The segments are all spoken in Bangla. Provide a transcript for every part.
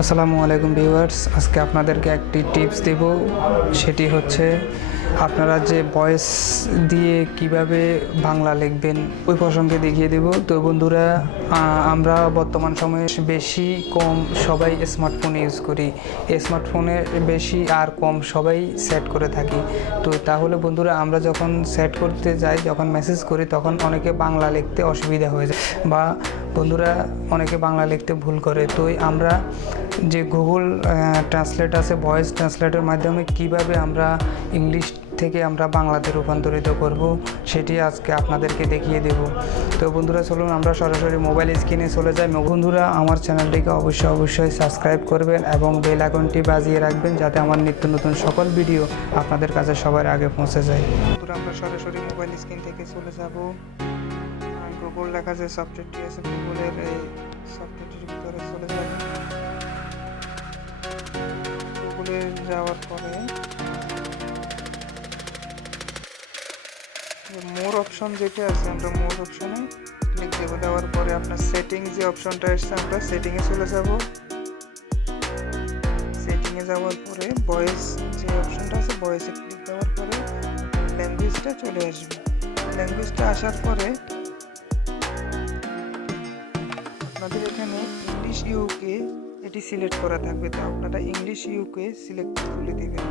আসসালামু আলাইকুম ভিউয়ার্স, আজকে আপনাদেরকে একটি টিপস দেব। সেটি হচ্ছে আপনারা যে ভয়েস দিয়ে কিভাবে বাংলা লিখবেন ওই প্রসঙ্গে দেখিয়ে দেব। তো বন্ধুরা, আমরা বর্তমান সময়ে বেশি কম সবাই স্মার্টফোন ইউজ করি। স্মার্টফোনে বেশি আর কম সবাই সেট করে থাকি। তো তাহলে বন্ধুরা, আমরা যখন সেট করতে যাই, যখন মেসেজ করি, তখন অনেকে বাংলা লিখতে অসুবিধা হয়ে যায় বা বন্ধুরা অনেকে বাংলা লিখতে ভুল করে। তো আমরা যে গুগল ট্রান্সলেট আছে, ভয়েস ট্রান্সলেটের মাধ্যমে কিভাবে আমরা ইংলিশ থেকে আমরা বাংলাতে রূপান্তরিত করব সেটি আজকে আপনাদেরকে দেখিয়ে দেব। তো বন্ধুরা, চলুন আমরা সরাসরি মোবাইল স্ক্রিনে চলে যাই। বন্ধুরা, আমার চ্যানেলটিকে অবশ্যই সাবস্ক্রাইব করবেন এবং বেল আইকনটি বাজিয়ে রাখবেন, যাতে আমার নিত্য নতুন সকল ভিডিও আপনাদের কাছে সবার আগে পৌঁছে যায়। বন্ধুরা, আমরা সরাসরি মোবাইল স্ক্রিন থেকে চলে যাব। গুগল লেখা যে সফটওয়্যারটি আছে, গুগলের এই সফটওয়্যারটির ভিতরে চলে যাব। গুগলে যাওয়ার পরে মোর অপশন যেটা আছে, আমরা মোর অপশনে ক্লিক দেব। দেওয়ার পরে আপনার সেটিং যে অপশনটা আসছে, আমরা সেটিংয়ে চলে যাব। সেটিংয়ে যাওয়ার পরে ভয়েস যে অপশনটা আছে, ভয়েসে ক্লিক দেওয়ার পরে ল্যাঙ্গুয়েজটা চলে আসবে। ল্যাঙ্গুয়েজটা আসার পরে আপনাদের এখানে ইংলিশ ইউকে এটি সিলেক্ট করা থাকবে। তো আপনারা ইংলিশ ইউকে সিলেক্ট তুলে দেবেন।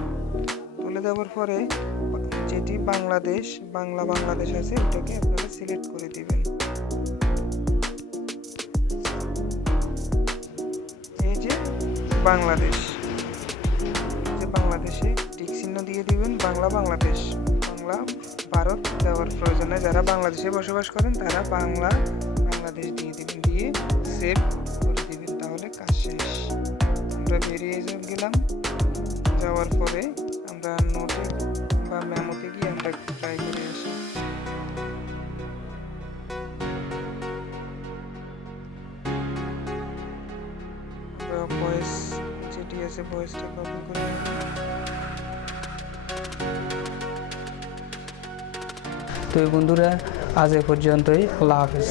তুলে দেওয়ার পরে যেটি বাংলাদেশ আছে, ওটাকে আপনারা সিলেক্ট করে দিবেন। এই যে বাংলাদেশে টিক চিহ্ন দিয়ে দিবেন। বাংলাদেশ, বাংলা ভারত দেওয়ার প্রয়োজন নেই। যারা বাংলাদেশে বসবাস করেন তারা বাংলাদেশ দিয়ে দিবেন, দিয়ে সেভ করে দিবেন। তাহলে কাজ শেষ। আমরা বেরিয়ে গেলাম। যাওয়ার পরে আমরা নোটে বা মেমোতে গিয়ে আমরা ট্রাই করে আসি। আমরা ভয়েস যেটি আছে, ভয়েসটা কপি করে নেব। তো বন্ধুরা, আজ এ পর্যন্তই। আল্লাহ হাফেজ।